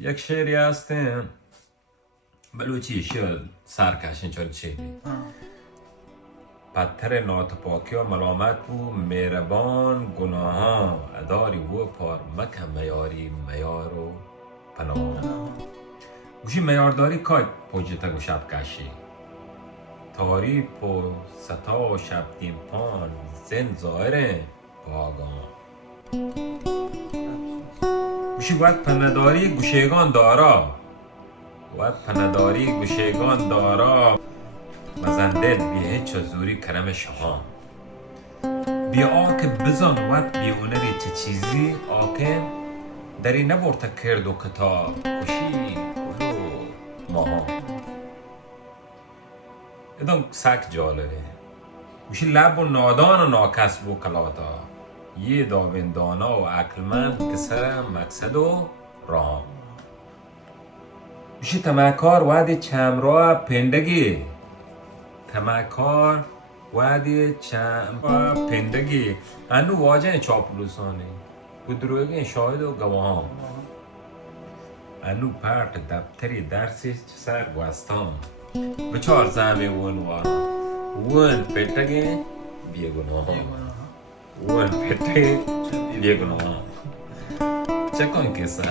یک شعری هسته بلوچی شعر سرکشین چون شعری پترې نات پاکیا ملامت بو مهربان گناهان اداری و پار مکه میاری میارو پناه گوشی میارداری کای پوجتا گو شب کشی تاری پو ستا و شب دیمپان زن ظاهره پاگان گوشی باید پنداری گوشیگان دارا باید پنداری گوشیگان دارا مزندل بی هیچ زوری کرم شهان بیا آکه بزن وقت بی اونری چه چیزی آکه دری نبورتا کرد و کتاب کشی کلو ماها ادام سک جالبه گوشی لب و نادان و ناکسب و کلاتا یه داوین دانا و عقلمند که سر مقصد و راه گوشی تمکار وعدی چمرا پندگی تمکار وعدی چمرا پندگی انو واجه چاپلوسانی بدروگی شاهد و گواهان انو پرت دفتری درسی سر گوستان بچار زمی ونوارا ون پتگی بیگناهان ون پتگی بیگناهان چه کن کسا؟